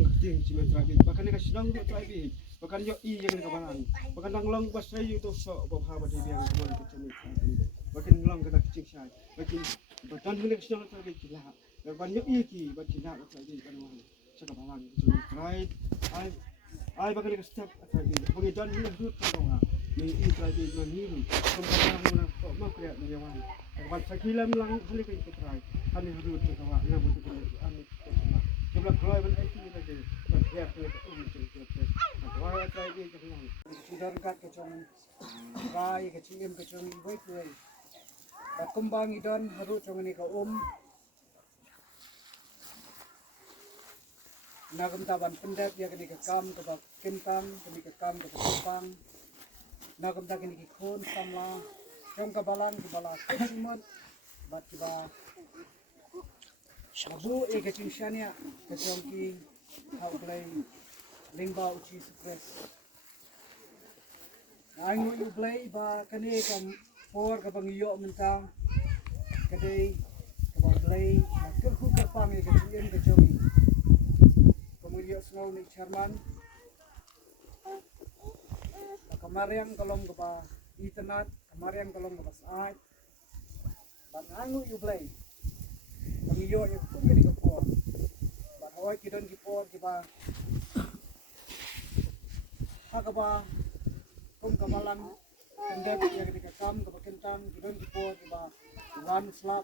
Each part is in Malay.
long ting cuma terakhir. Bahkan ni kasih long tu terakhir. Bahkan yo i yang ni kebalang. Bahkan long pasal you tu so bawa badi yang kemudian kecil ni. Bahkan long kena kecil saya. Bahkan betul ni kasih long terakhir kilah. Bahkan yo i ki badi kilah terakhir kan orang. Saya kebalang cuma terakhir. Ai bahkan ni kasih terakhir. Bahkan dan ni duduk kan orang. Ni i terakhir ni ni. Kebalang mana kok mau kerja ni orang. Bahkan sekilam lang boleh kita terakhir. Kami harus kita awak nak betul kami kita. Jumlah keluar pun itu saja. Biar kita umum Wah, saya ni jangan. Sudah dekat kecong rai kecil kecong baik. Kembang idan harus cong ni kau Nagam taban pendek dia kini kekam ke kentang, kini kekam ke kupang. Nagam tak kini kikun samla. Cong ke balang di balang kecimut. Bat kiba. Abu kecing shania kecong ki kau play lingba uci stress. Angu you play ba kani kam for ka bang yo mentang kadai ka bang play ka ku ka pang ke chien ke chomi kemudian snow ni charman kemarin kolom ka ba internet kemarin kolom ka ba sai ba angu you play bang yo you pun kani ka for ba hoy kidon ki for ki ba Hakaba kum kamalan kendek yang ketika kam ke kentang don kepor ke ba wan slap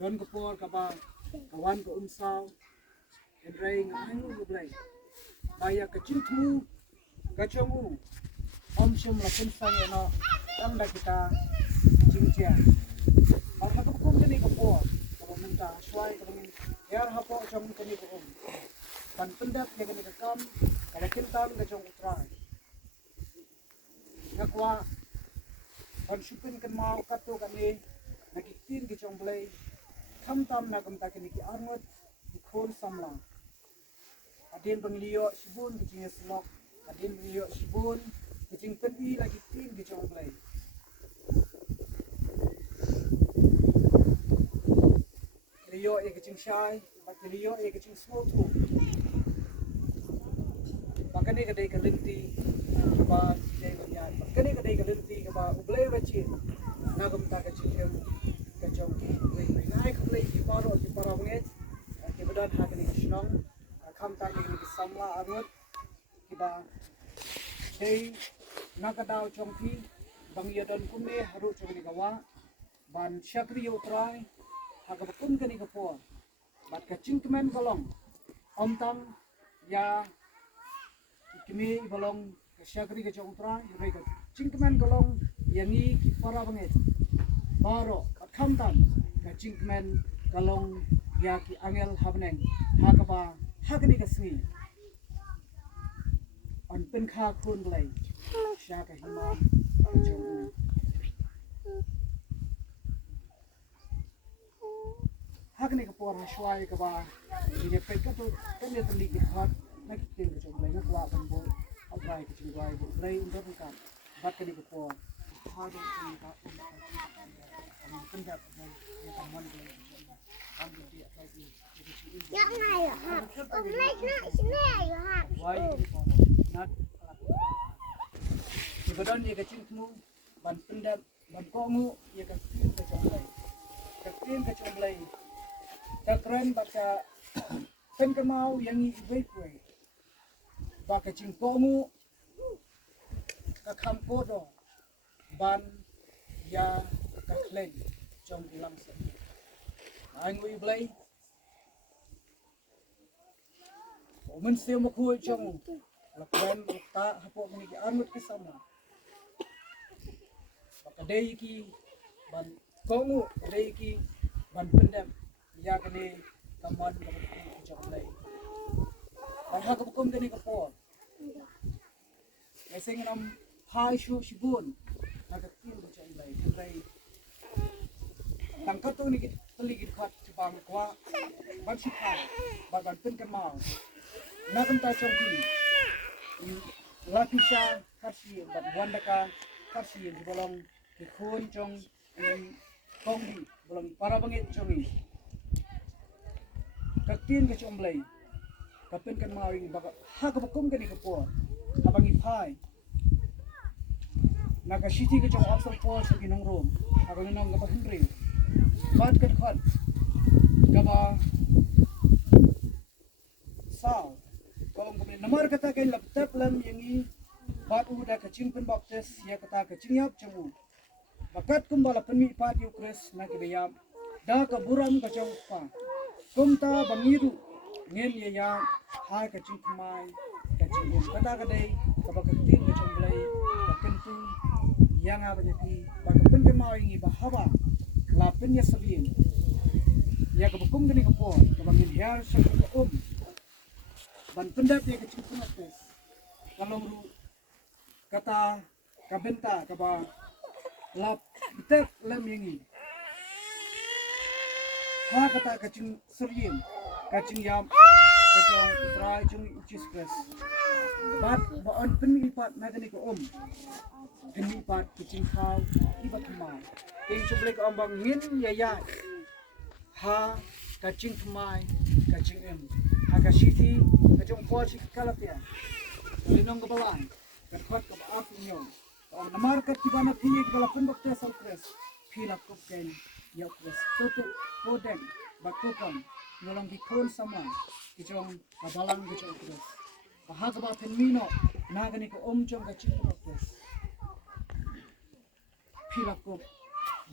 don kepor ke ba kawan ke umsau endrei ngangu blai baya kecil tu kacamu om syam la kentang eno tanda kita cincia har hakap kum ni kepor kalau minta suai kalau yar hapo jam kini ke pan pendek yang ketika kam kalau kentang kacang utrai nakwa kon supin kan mau kato kan ni nakitin ki chong blai tham tam na kam ta ki arngot ki khon samla adin banglio sibun ki jinga slok adin banglio sibun ki jing pedi lagi tin ki chong blai Rio e ki jing shai ba Rio e ki jing small tu bakane ka dei ka linti ba dei banyan bakane ka dei ka linti ka ba ublei bachi nagam ta ka chikem ka chongki wei nai ka play ki paro nge ki badan ha ni shnong kham ta ni samla arngot ki ba dei nakadau chongki bang yadon kumne haru chongni kawa ban shakri utrai ha ka kum ka ni ka po bat ka chinkmen kolong omtang ya kini balong syakri ke chongtra yukai ke cingkemen golong yangi ki para banget baro khamtan ke cingkemen golong ya ki angel habneng hakaba hakni ke sni on pen kha khun blai syaka hima chong hakni ke por hashwai ke ba ni pe ka to kan ne tli ki khat nak tin ke chong blai nak wa kan bo Apply ke chingwai bo play untuk kan bat ke di ko ha do ching ka am pendap ni kan mon ke am di apply di ya ngai ha nai nai ha wai nat di badan ni ke chingmu ban pendap ban kongu ye ka tin ke chong blai tak keren baca pen ke mau yang i wei baka cingkongu kakam kodo ban ya kaklen jom bilang se angui blai omen se mo khu jong lakwan ta hapo ni armut ki sama baka dei ki ban kongu dei ki ban pendam ya kene kaman ki jom blai ban ha ko kum ni ko por Mesing nam hai shu shibun naga tin ko chai lai kai tang ka to ni tli git khat bang kwa ban shi kha ban pin kan ma na kan ta chong ki la pisha khashi ban wanda ka khashi bolong ki khon chong kong di bolong para bangit chong ni ka tin ko chong lai kapin kan mawing baka hakabakum kan ikapo abang ipai naga city ke jong opsal po sa ginong room abang nang gaba Henry bad kat khat gaba sao kalau kemudian nomor kata kain laptop lam yangi bad udah kacing pen baptes ya kata kacing yap cemu bakat kumbala penmi pat yu Khrist na kibiyam da ka buram ka chong pa kumta bangiru ngel ye ya ha ka ching mai ka ching kata ka dei ka ba ka tin ka chong blai ka kentu yang aba ye pi ba ka pen ke mau ingi ba hawa la pen ya sabien ya ka bukum gani ka po ka bangin hiar sa ka ban pendap ye ka ching pes kalau ru kata ka benta ka ba lap tep lam yangi ha kata kacing seriem kacing yam kacang try chung cheese press bat ba on penmi pat na gani ko penmi pat kacing khao ibat mai ei chuble ko ambang ngin ya ya ha kacing mai kacing ha ka city kacang po chi kalapia linong ko balang kat khot ko ap nyo on namar kat kibana phi kala pun bakte sal press phi lap ko ken ya Khrist tutu kodeng bakukam nolong ki kon sama kijong Balang kijong Khrist bahag ba penmino nagani ko chong ka ching Khrist philap ko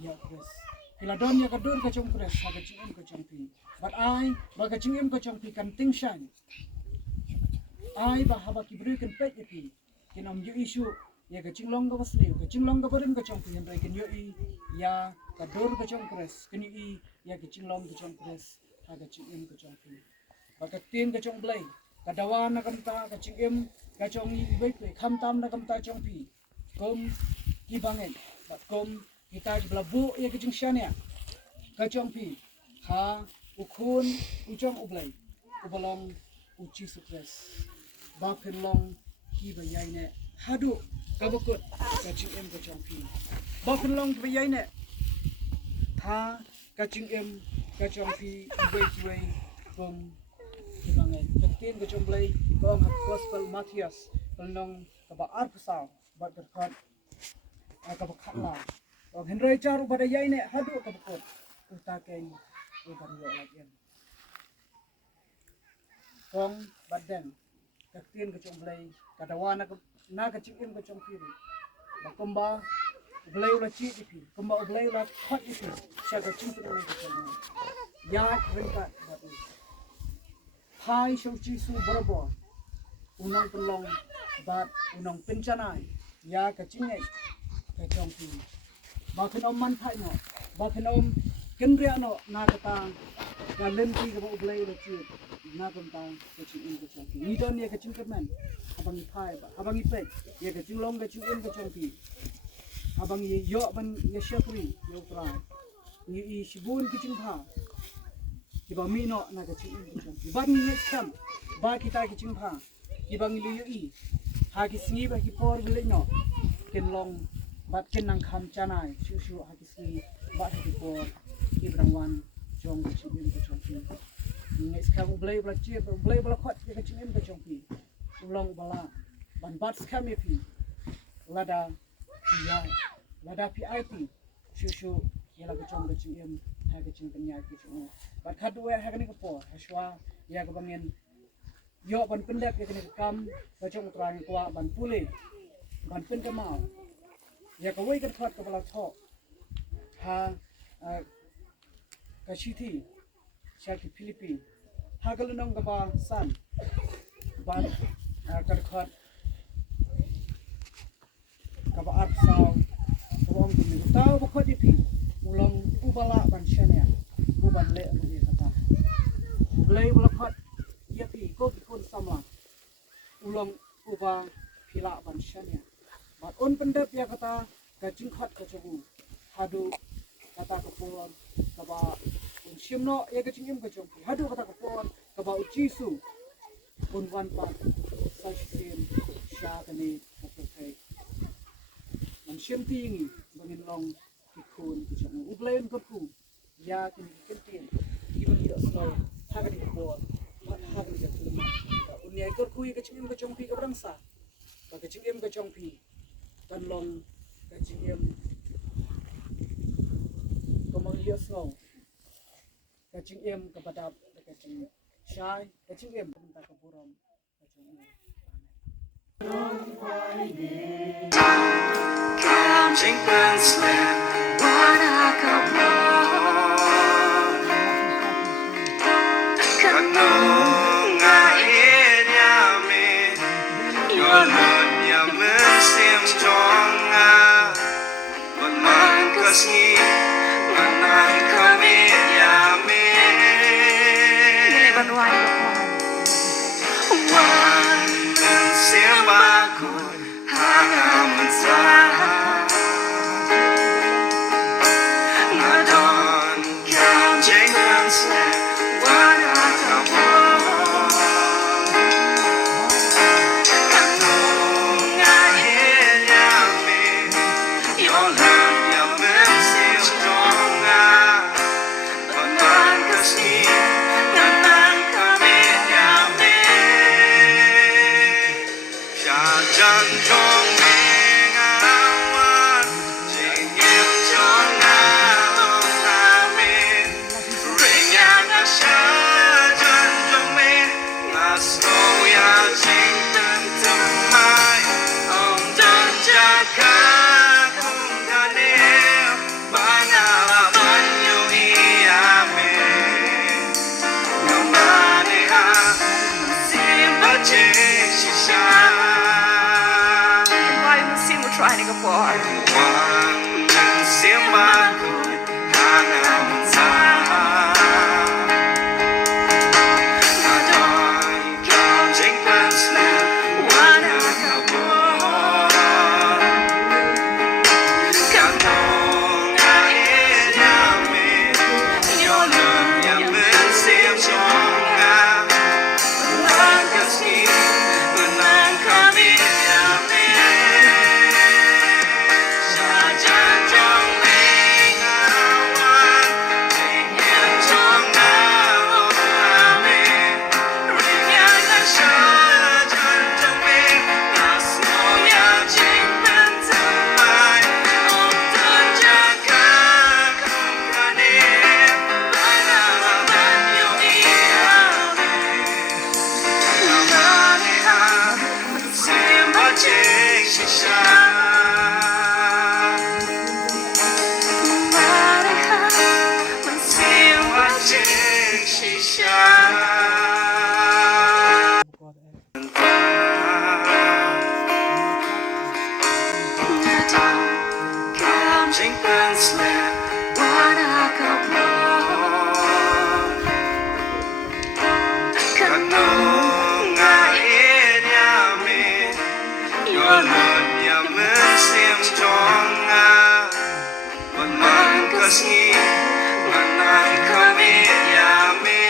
ya Khrist philadon ya kadur ka chong Khrist ha ka ching ko chong pi but I ba ka ching ko chong pi kan ting shan I ba haba ki bru kan pet pi kinom yu issue ya ka ching long ka basli ka ching long ka barin ka chong pi hendrai ken yo I ya kadur ka chong Khrist keni I ya ka ching long ka chong Khrist ha ka ching ka chong pi ba ka tin ka chong blai ka dawan na kamta ka ching ka chong I bai pe kham tam na kamta chong pi kom ki bangen ba kom kita ki blabu ya ka ching shania ka chong pi ha ukhun uchong ublai ubalong uchi Khrist ba phin long ki ba yai ne hadu ka bakut ka ching ka chong pi ba phin long ba yai ne ha kacing ka chong pi bai kom ibangai ketin ka chong blai kom gospel Matthias pelong ka ba ar pasau ba berkat ka ba khatla og henrei charu pada yai ne hadu ka bakut uta ken uban yo lagian kong baden ketin ka chong blai ka dawana na ka ching ka chong pi ba komba blai la chi pi komba blai la khat pi sa ka ching ka chong ya ringka ba hai shau chi su barabo unong pelong bat unong pencanai ya ka chingai ka chong pi ba khenom man thai no ba khenom kenria no na ka tang ka len pi ka blai la chi na kam tang ka ching ka chong pi ni don ye ka ching ka man abang thai ba abang ipe ye ka ching long ka ching ka chong pi abang ye yo ban ye shapri yo tra ni I shibun ki ching pha ki ba mi no na ka ching ka chong pi ba ni ne kam ba kita ki ching pha ki bang li I ha ki singi ba ki por le no ken long bat ken nang kham chanai chu chu ha ki singi ba ki por ki brangwan chong ka ching ka chong pi ni skam blai bla chi blai bla khat ka ching ka chong pi long bala ban bat skam pi lada ya lada pi IT chu chu ya la ka chong ka ching ha ka ching nya ki chu bat khadu ha ka ni ka por ha shwa ya ka bangin yo ban pendek ya kini kam ka chong trang kwa ban pule ban pen ka mau ya ka wei ka thot ka bala tho ha ka shithi sha ki Philippines ha ka lunong ka ba san ban ka thot ka ba ap sao ka bong ni tao ba khot di pi ulong ubala ban shania uban le ni kata blai bala khot ya pi ko ki kon Samla ulong uba phila ban shania bat on pendap ya kata ka jingkhat ka chobu hadu kata ka pon ka ba un shimno ya ka chingim ka chobu hadu kata ka pon ka ba uchisu un wan pa sa shim sha ka ni ka pe man shim ting bangin long ki kon ki chobu ublen ka pu ya kin tin ki ba ki so ha ka ni pon ha ka ni ก็คุยกับชิงเอ็มกับจงพีกับรังสากับชิงเอ็มกับจงพีกันลองกับชิงเอ็มก็มังเลียสโนกับชิงเอ็มกับประดับกับชิงชายกับชิงเอ็มกับตากับบุรมกับจงเอ็มCounting slip, what I got wrong. Kanunga inyame, your love yaman sim jonga. One man kasi, one man kami yame. One man sim bakun, hangam sa. Trying to go far. One simba good, hangam sa. Nadon counting slip, one akabon. Kanong ayame, your love yaman sim jonga. One kasi, one kami yame.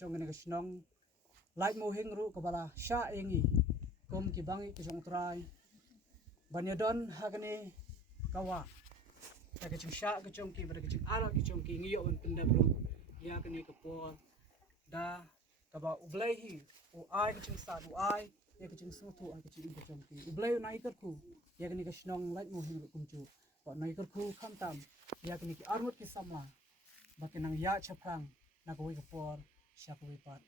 Trong cái nong lại mô hình ru kabala sha engi kom ki bangi ki jong trai banyadon hagani kawa ta ke sha ke jong ki ke ala ki jong ki ngiyo on pinda bro ya kani ka por da kaba ublai hi u ai ke sa u ai ya ke su thu ai ke jong ki ublai nai kar ku ya kani ka snong lại mô hình ru kum chu wa nai kar ku kham tam ya kani ki armut ki samla bakinang ya chaprang na ko ka por Shakuwi pat.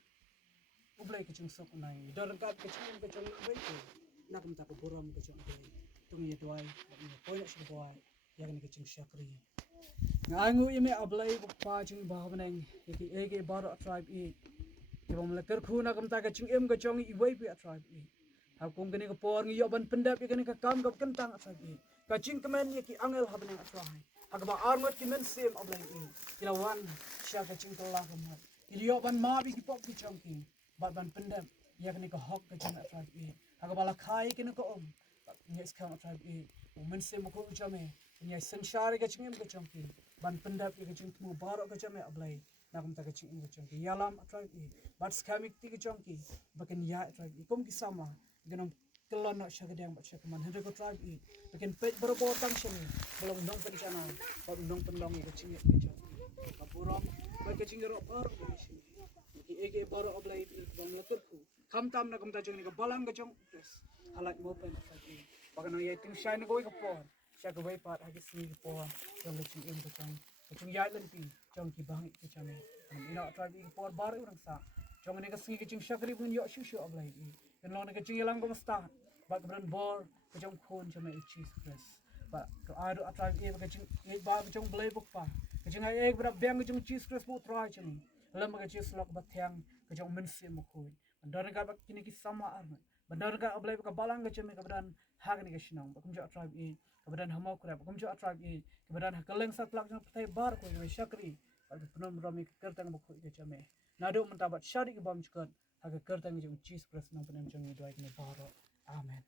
Ublay kacang sok unay. Dalam kat kacang ublay ko. Nakam tak buram kacang ublay. Tungi doy. Baknya poyak siya boy. Yang ni kacang syakri. Ngangu ime ublay pa jing bahaw neng. Iki ege baru tribe i. Kibam lekar khu nakam tak kacang kacang iway pi tribe i. Hakum kini ke por ngi yoban pendap kini ke kam gap kentang atrabi. Kacing kemen ye ki angel habne atrai. Hagba arngot ki men sem ablai i. Kilawan sya kacing telah kemat. Ili yoban mabi ki pok ki chongki. Ban pendap ya kini ke hok kacing atrabi. Hagba la khai kini ke Nyes kam atrabi. Men sem ko jame. Nyai sensyari kacing em kacongki. Ban pendap ye kacing temu barok kacame ablai. Nakum ta kacing em kacongki. Yalam atrabi. Bat skamik ti kacongki. Bakin ya atrabi. Kom ki sama. Ganam kelon nak syagedang bat syakaman hendak ko tribe i bikin page berbotang sini belum dong pencana baru dong pendong ke cingit bejo kapuram baik ke cingit baru ke sini ki ege baru oblai i bang leterku kam tam na kam ta jeng ni ke balang ke jong Khrist Laitmawpen lagi bagan ye ting shine ko ke por sya ke bai pat age sini ke por jong le cing em ke jong ya lenti jong ki bang ke chame ina tribe ke por baru orang sa jong ni ke sini ke cing syakri pun yo shu oblai i kan lo ke cing yelang ko mesta ba keberan bor ke jong khon chama Jesus Christ ba ke ado atribe e ke cing ni ba ke jong blai bok pa ke cing ai ek bra bang ke jong Jesus Christ bu try chami lam ke Jesus lok ba thiang ke jong men se mo khoi bandar ka ba kini ki sama arma bandar ka oblai ka balang ke chami keberan hag ni ke sinong ba kum jo atribe e keberan hamau kra ba kum jo atribe e keberan hakaleng sak lak jong thai bar ko ye syakri ba penom rami ke kertang mo khoi ke chame nado mentabat syari ke bam chukot haga kertang jong Jesus Christ nang penem jong ni doit ni baro amen